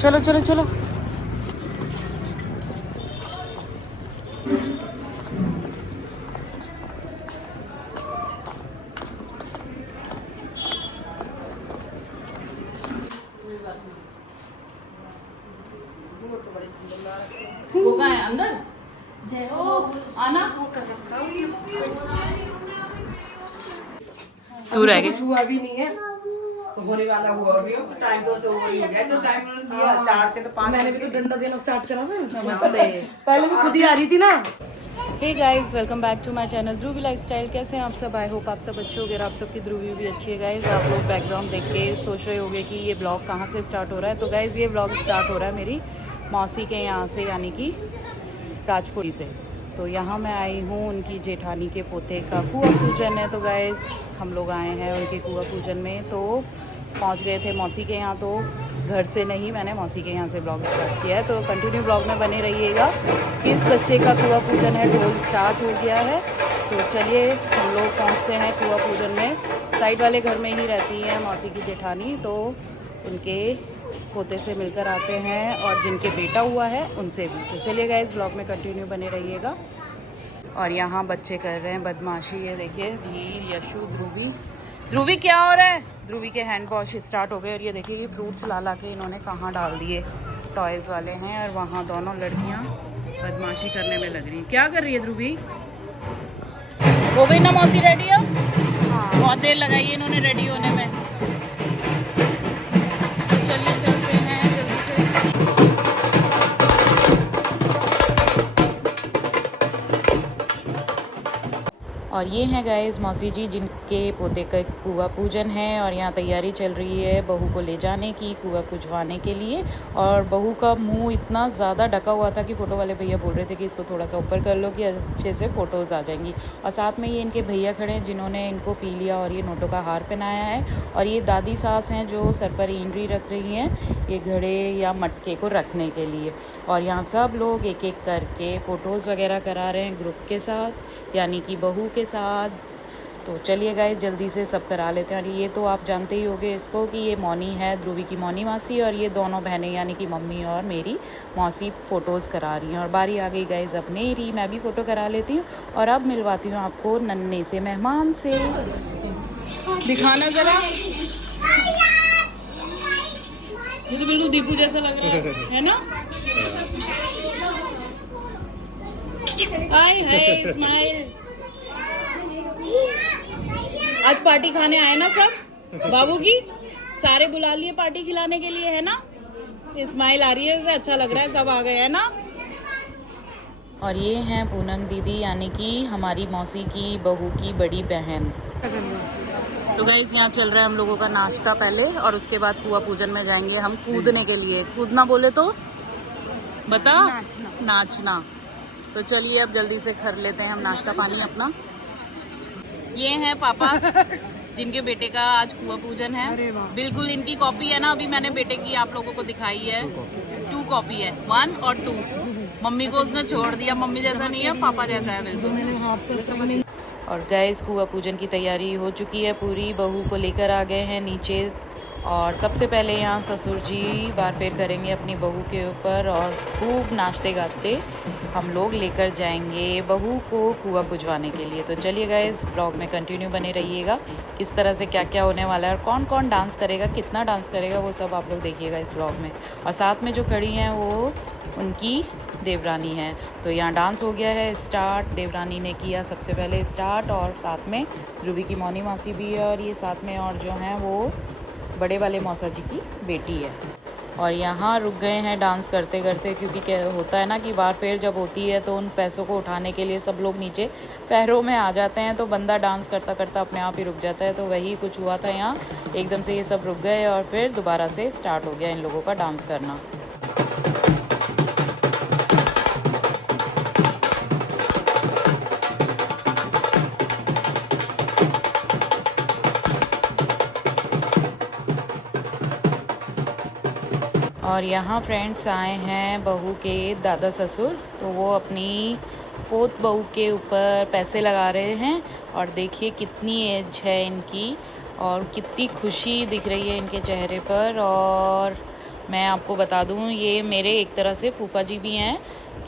चलो चलो चलो। वो कहाँ है अंदर? आना तू रह गई। हुआ भी नहीं है तो होने वाला हुआ भी हो। टाइम 2 से हो गया तो टाइम उन्होंने दिया 4 से तो 5। मैंने भी तो डंडा देना स्टार्ट करा था। पहले भी खुद ही आ रही थी ना। Hey guys, welcome back to my channel Dhruvi lifestyle. कैसे हैं आप सब? आई होप आप सब अच्छे होंगे और आप सबकी ध्रुवी भी अच्छी है। गाइस, आप लोग बैकग्राउंड देख के सोच रहे होंगे कि ये ब्लॉग कहाँ से स्टार्ट हो रहा है। तो गाइस, ये ब्लॉग स्टार्ट हो रहा है मेरी मौसी के यहाँ से, यानी कि राजपुरी से। तो यहाँ मैं आई हूँ, उनकी जेठानी के पोते का कुआं पूजन है। तो गाइस, हम लोग आए हैं उनके कुआं पूजन में। तो पहुँच गए थे मौसी के यहाँ, तो घर से नहीं, मैंने मौसी के यहाँ से ब्लॉग स्टार्ट किया है। तो कंटिन्यू ब्लॉग में बने रहिएगा। किस बच्चे का कुआं पूजन है, ढोल स्टार्ट हो गया है। तो चलिए हम लोग पहुँचते हैं कुआं पूजन में। साइड वाले घर में ही रहती हैं मौसी की जेठानी, तो उनके पोते से मिलकर आते हैं और जिनके बेटा हुआ है उनसे भी। तो चलिए गाइस, ब्लॉग में कंटिन्यू बने रहिएगा। और यहाँ बच्चे कर रहे हैं बदमाशी। ये देखिए, धीर, यशु, ध्रुवी। ध्रुवी क्या हो रहा है? ध्रुवी के हैंड वॉश स्टार्ट हो गए। और ये देखिए, ये फ्रूट्स ला के इन्होंने कहाँ डाल दिए, टॉयज़ वाले हैं। और वहाँ दोनों लड़कियाँ बदमाशी करने में लग रही हैं। क्या कर रही है ध्रुवी? हो गई ना मौसी रेडी अब? हाँ, बहुत देर लगाई है इन्होंने रेडी होने में। चलिए चलते हैं जल्दी से। और ये हैं गाइस मौसी जी, जिनके पोते का कुआं पूजन है। और यहाँ तैयारी चल रही है बहू को ले जाने की, कुआं पूजवाने के लिए। और बहू का मुंह इतना ज़्यादा ढका हुआ था कि फ़ोटो वाले भैया बोल रहे थे कि इसको थोड़ा सा ऊपर कर लो कि अच्छे से फ़ोटोज़ आ जाएंगी। और साथ में ये इनके भैया खड़े हैं जिन्होंने इनको पी लिया और ये नोटों का हार पहनाया है। और ये दादी सास हैं जो सर पर इंद्री रख रही हैं, ये घड़े या मटके को रखने के लिए। और यहाँ सब लोग एक एक करके फ़ोटोज़ वगैरह करा रहे हैं ग्रुप के साथ, यानी कि बहू के साथ। तो चलिए गाइस, जल्दी से सब करा लेते हैं। और ये तो आप जानते ही होंगे इसको कि ये मौनी है, ध्रुवी की मौनी मासी। और ये दोनों बहनें यानी कि मम्मी और मेरी मौसी फ़ोटोज़ करा रही हैं। और बारी आ गई गाइस अब मेरी, मैं भी फ़ोटो करा लेती हूँ। और अब मिलवाती हूँ आपको नन्हे से मेहमान से। दिखाना ज़रा। ये तो बिल्कुल दीपू जैसा लग रहा है ना? हाय हाय, स्माइल। आज पार्टी खाने आए ना सब बाबू की? सारे बुला लिए पार्टी खिलाने के लिए, है ना? स्माइल आ रही है, इसे अच्छा लग रहा है, सब आ गए, है ना? और ये हैं पूनम दीदी, यानी कि हमारी मौसी की बहू की बड़ी बहन। तो गाइस, यहाँ चल रहा है हम लोगों का नाश्ता पहले, और उसके बाद कुआं पूजन में जाएंगे हम कूदने के लिए। कूदना बोले तो बता, नाचना। तो चलिए अब जल्दी से कर लेते हैं हम नाश्ता पानी अपना। ये हैं पापा जिनके बेटे का आज कुआं पूजन है। बिल्कुल इनकी कॉपी है ना, अभी मैंने बेटे की आप लोगों को दिखाई है। 2 कॉपी है, 1 और 2। मम्मी को उसने छोड़ दिया, मम्मी जैसा नहीं है, पापा जैसा है बिल्कुल। और गाइस, कुआं पूजन की तैयारी हो चुकी है पूरी। बहू को लेकर आ गए हैं नीचे। और सबसे पहले यहाँ ससुर जी बार फेर करेंगे अपनी बहू के ऊपर, और खूब नाचते गाते हम लोग लेकर जाएंगे बहू को कुआं पुजवाने के लिए। तो चलिए गाइस, ब्लॉग में कंटिन्यू बने रहिएगा। किस तरह से क्या क्या होने वाला है और कौन कौन डांस करेगा, कितना डांस करेगा, वो सब आप लोग देखिएगा इस ब्लॉग में। और साथ में जो खड़ी हैं वो उनकी देवरानी है। तो यहाँ डांस हो गया है स्टार्ट, देवरानी ने किया सबसे पहले स्टार्ट। और साथ में ध्रुवी की मौनी मासी भी है, और ये साथ में और जो हैं वो बड़े वाले मौसा जी की बेटी है। और यहाँ रुक गए हैं डांस करते करते, क्योंकि क्या होता है ना कि बार फेर जब होती है तो उन पैसों को उठाने के लिए सब लोग नीचे पैरों में आ जाते हैं, तो बंदा डांस करता करता अपने आप ही रुक जाता है। तो वही कुछ हुआ था यहाँ, एकदम से ये सब रुक गए और फिर दोबारा से स्टार्ट हो गया इन लोगों का डांस करना। और यहाँ फ्रेंड्स आए हैं बहू के दादा ससुर, तो वो अपनी पोत बहू के ऊपर पैसे लगा रहे हैं। और देखिए कितनी एज है इनकी, और कितनी खुशी दिख रही है इनके चेहरे पर। और मैं आपको बता दूं, ये मेरे एक तरह से फूफा जी भी हैं,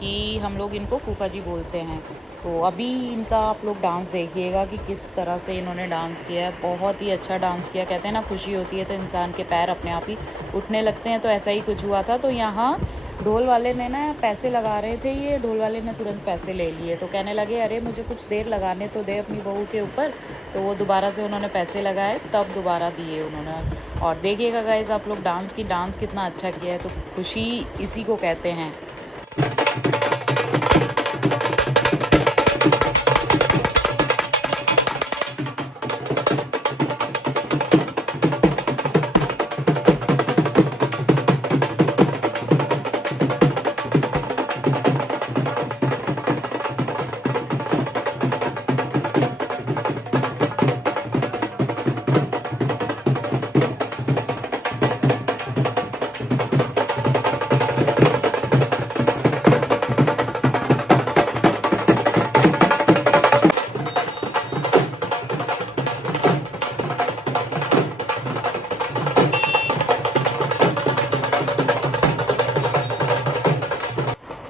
कि हम लोग इनको फूफा जी बोलते हैं। तो अभी इनका आप लोग डांस देखिएगा कि किस तरह से इन्होंने डांस किया है। बहुत ही अच्छा डांस किया। कहते हैं ना, खुशी होती है तो इंसान के पैर अपने आप ही उठने लगते हैं, तो ऐसा ही कुछ हुआ था। तो यहाँ ढोल वाले ने ना पैसे लगा रहे थे, ये ढोल वाले ने तुरंत पैसे ले लिए। तो कहने लगे, अरे मुझे कुछ देर लगाने तो दे अपनी बहू के ऊपर। तो वो दोबारा से उन्होंने पैसे लगाए, तब दोबारा दिए उन्होंने। और देखिएगा गाइस आप लोग डांस कितना अच्छा किया है। तो खुशी इसी को कहते हैं।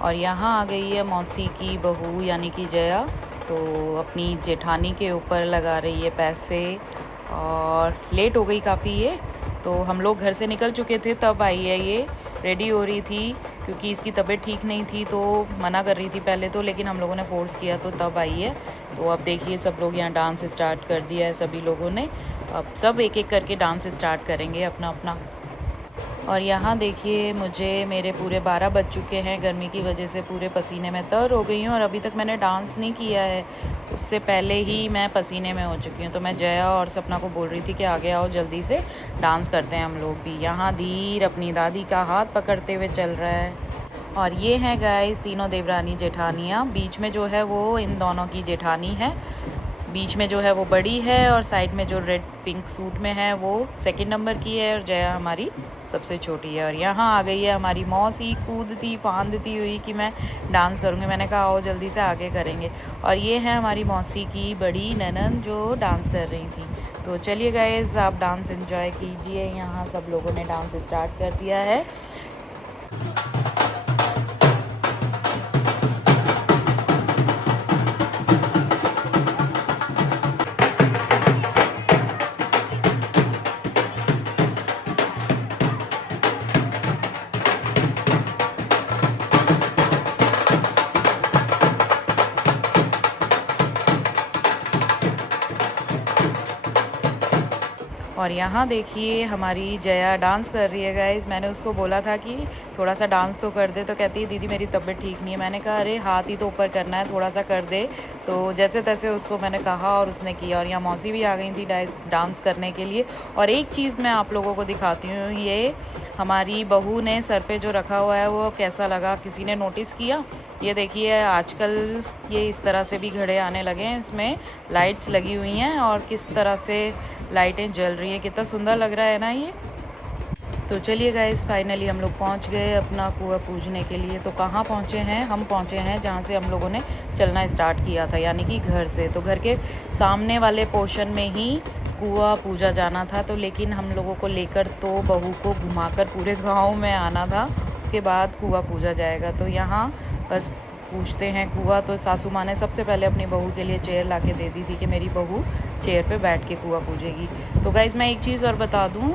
और यहाँ आ गई है मौसी की बहू यानी कि जया। तो अपनी जेठानी के ऊपर लगा रही है पैसे। और लेट हो गई काफ़ी ये, तो हम लोग घर से निकल चुके थे तब आई है ये। रेडी हो रही थी क्योंकि इसकी तबीयत ठीक नहीं थी, तो मना कर रही थी पहले तो, लेकिन हम लोगों ने फोर्स किया तो तब आई है। तो अब देखिए सब लोग यहाँ डांस स्टार्ट कर दिया है सभी लोगों ने। अब सब एक एक करके डांस स्टार्ट करेंगे अपना अपना। और यहाँ देखिए मुझे मेरे पूरे 12 बज चुके हैं, गर्मी की वजह से पूरे पसीने में तर हो गई हूँ। और अभी तक मैंने डांस नहीं किया है, उससे पहले ही मैं पसीने में हो चुकी हूँ। तो मैं जया और सपना को बोल रही थी कि आगे आओ जल्दी से डांस करते हैं हम लोग भी। यहाँ धीर अपनी दादी का हाथ पकड़ते हुए चल रहा है। और ये हैं गाइस तीनों देवरानी जेठानियाँ। बीच में जो है वो इन दोनों की जेठानी है, बीच में जो है वो बड़ी है, और साइड में जो रेड पिंक सूट में है वो सेकंड नंबर की है, और जया हमारी सबसे छोटी है। और यहाँ आ गई है हमारी मौसी कूदती फांदती हुई कि मैं डांस करूँगी। मैंने कहा आओ जल्दी से आगे करेंगे। और ये है हमारी मौसी की बड़ी ननद जो डांस कर रही थी। तो चलिए गाइस आप डांस एंजॉय कीजिए। यहाँ सब लोगों ने डांस स्टार्ट कर दिया है। और यहाँ देखिए हमारी जया डांस कर रही है गाइस। मैंने उसको बोला था कि थोड़ा सा डांस तो कर दे, तो कहती है दीदी मेरी तबीयत ठीक नहीं है। मैंने कहा अरे हाथ ही तो ऊपर करना है, थोड़ा सा कर दे। तो जैसे तैसे उसको मैंने कहा और उसने किया। और यहाँ मौसी भी आ गई थी डांस करने के लिए। और एक चीज़ मैं आप लोगों को दिखाती हूँ, ये हमारी बहू ने सर पे जो रखा हुआ है वो कैसा लगा, किसी ने नोटिस किया? ये देखिए आजकल ये इस तरह से भी घड़े आने लगे हैं, इसमें लाइट्स लगी हुई हैं और किस तरह से लाइटें जल रही हैं, कितना सुंदर लग रहा है ना ये। तो चलिए गाइस फाइनली हम लोग पहुंच गए अपना कुआं पूजने के लिए। तो कहाँ पहुंचे हैं? हम पहुंचे हैं जहाँ से हम लोगों ने चलना स्टार्ट किया था, यानी कि घर से। तो घर के सामने वाले पोर्शन में ही कुआं पूजा जाना था। तो लेकिन हम लोगों को लेकर तो बहू को घुमाकर पूरे गांव में आना था, उसके बाद कुआं पूजा जाएगा। तो यहाँ बस पूछते हैं कुआं। तो सासू माँ ने सबसे पहले अपनी बहू के लिए चेयर ला के दे दी थी कि मेरी बहू चेयर पे बैठ के कुआं पूजेगी। तो गाइज़ मैं एक चीज़ और बता दूँ,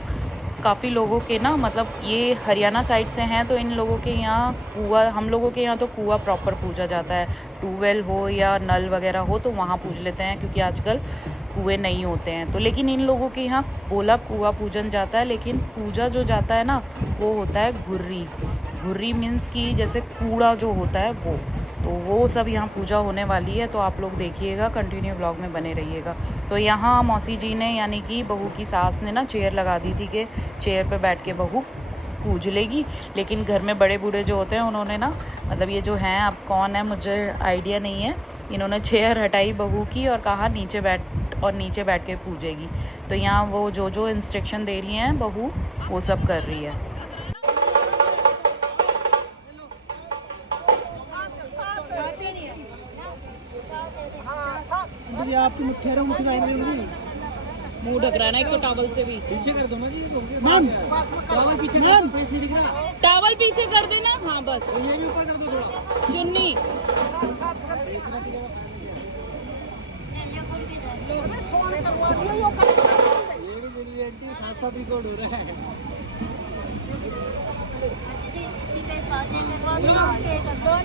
काफ़ी लोगों के ना मतलब ये हरियाणा साइड से हैं, तो इन लोगों के यहाँ कुआं, हम लोगों के यहाँ तो कुआं प्रॉपर पूजा जाता है। ट्यूबवेल हो या नल वगैरह हो तो वहाँ पूज लेते हैं, क्योंकि आजकल कुएं नहीं होते हैं। तो लेकिन इन लोगों के यहाँ बोला कुआं पूजन जाता है, लेकिन पूजा जो जाता है ना वो होता है घुर्री। घुर्री मीन्स कि जैसे कूड़ा जो होता है वो, तो वो सब यहाँ पूजा होने वाली है। तो आप लोग देखिएगा, कंटिन्यू ब्लॉग में बने रहिएगा। तो यहाँ मौसी जी ने यानी कि बहू की सास ने ना चेयर लगा दी थी कि चेयर पे बैठ के बहू पूज लेगी। लेकिन घर में बड़े बूढ़े जो होते हैं उन्होंने ना, मतलब ये जो हैं, अब कौन है मुझे आइडिया नहीं है, इन्होंने चेयर हटाई बहू की और कहा नीचे बैठ के पूजेगी। तो यहाँ वो जो इंस्ट्रक्शन दे रही हैं बहू वो सब कर रही है। आपकी मुठ्ठियाँ मुंह ढक रहा है ना एक तो टॉवल से भी। पीछे कर दो ना जी मैम, टॉवल पीछे मैम, फेस नहीं दिख रहा। टॉवल पीछे कर देना। हाँ बस ये भी ऊपर कर दो थोड़ा। चुन्नी। ये भी दिल्ली आंटी साथ साथ रिकॉर्ड हो रहा है। इसी पे साथ कर दो।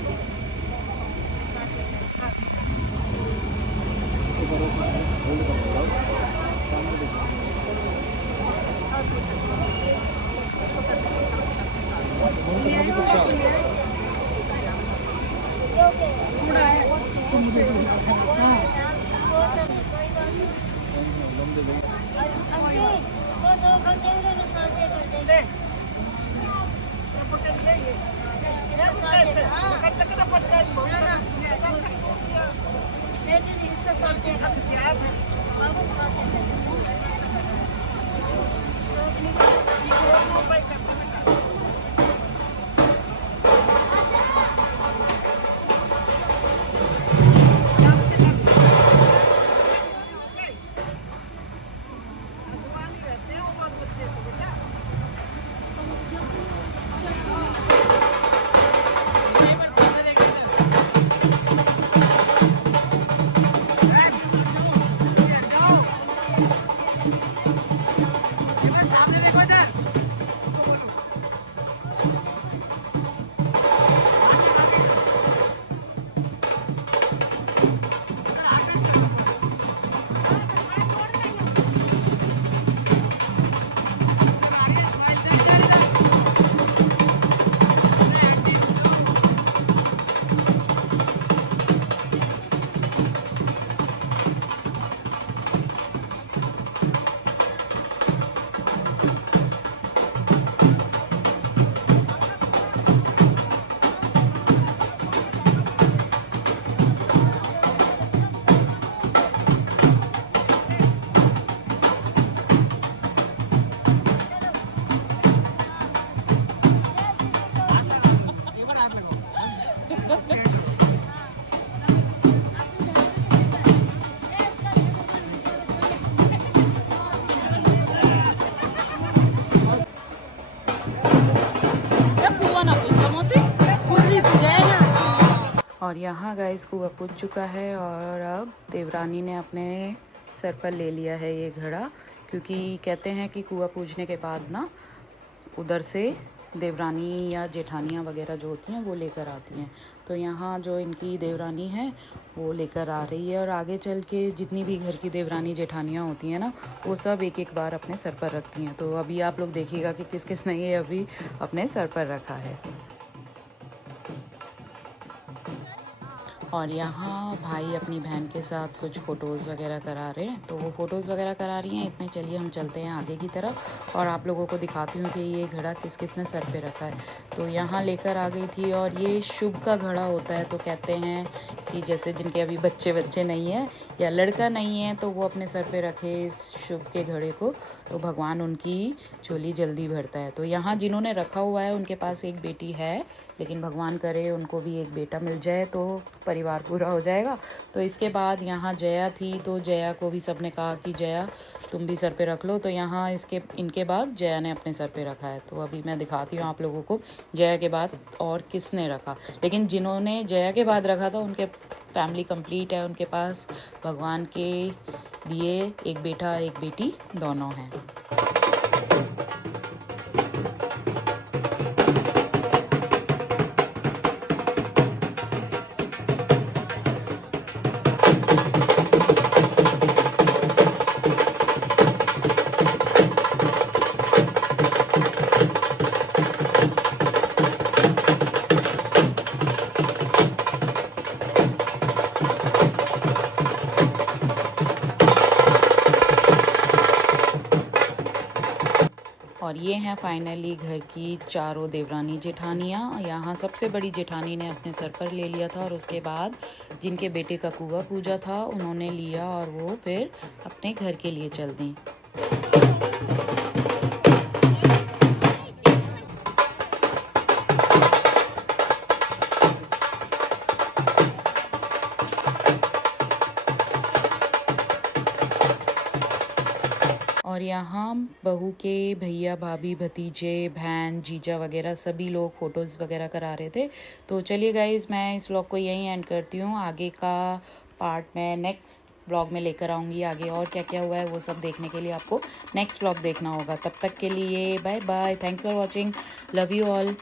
और यहाँ गाइस कुआं पूज चुका है और अब देवरानी ने अपने सर पर ले लिया है ये घड़ा, क्योंकि कहते हैं कि कुआं पूजने के बाद ना उधर से देवरानी या जेठानियाँ वगैरह जो होती हैं वो लेकर आती हैं। तो यहाँ जो इनकी देवरानी है वो लेकर आ रही है और आगे चल के जितनी भी घर की देवरानी जेठानियाँ होती हैं ना वो सब एक एक बार अपने सर पर रखती हैं। तो अभी आप लोग देखिएगा कि किस किस ने ये अभी अपने सर पर रखा है। और यहाँ भाई अपनी बहन के साथ कुछ फ़ोटोज़ वगैरह करा रहे हैं, तो वो फ़ोटोज़ वगैरह करा रही हैं। इतने चलिए हम चलते हैं आगे की तरफ और आप लोगों को दिखाती हूँ कि ये घड़ा किस किस ने सर पे रखा है। तो यहाँ लेकर आ गई थी और ये शुभ का घड़ा होता है। तो कहते हैं कि जैसे जिनके अभी बच्चे नहीं है या लड़का नहीं है तो वो अपने सर पे रखे इस शुभ के घड़े को, तो भगवान उनकी झोली जल्दी भरता है। तो यहाँ जिन्होंने रखा हुआ है उनके पास एक बेटी है, लेकिन भगवान करे उनको भी एक बेटा मिल जाए तो परिवार पूरा हो जाएगा। तो इसके बाद यहाँ जया थी, तो जया को भी सबने कहा कि जया तुम भी सर पे रख लो। तो यहाँ इनके बाद जया ने अपने सर पे रखा है। तो अभी मैं दिखाती हूँ आप लोगों को जया के बाद और किसने रखा। लेकिन जिन्होंने जया के बाद रखा था उनके फैमिली कंप्लीट है, उनके पास भगवान के दिए एक बेटा और एक बेटी दोनों हैं। और ये हैं फाइनली घर की चारों देवरानी जेठानियाँ। यहाँ सबसे बड़ी जेठानी ने अपने सर पर ले लिया था और उसके बाद जिनके बेटे का कुआं पूजा था उन्होंने लिया और वो फिर अपने घर के लिए चल दी। यहाँ बहू के भैया भाभी भतीजे बहन जीजा वगैरह सभी लोग फ़ोटोज़ वगैरह करा रहे थे। तो चलिए गाइज़, मैं इस व्लॉग को यहीं एंड करती हूँ। आगे का पार्ट मैं नेक्स्ट व्लॉग में लेकर आऊँगी। आगे और क्या क्या हुआ है वो सब देखने के लिए आपको नेक्स्ट व्लॉग देखना होगा। तब तक के लिए bye bye, thanks for watching, love you all.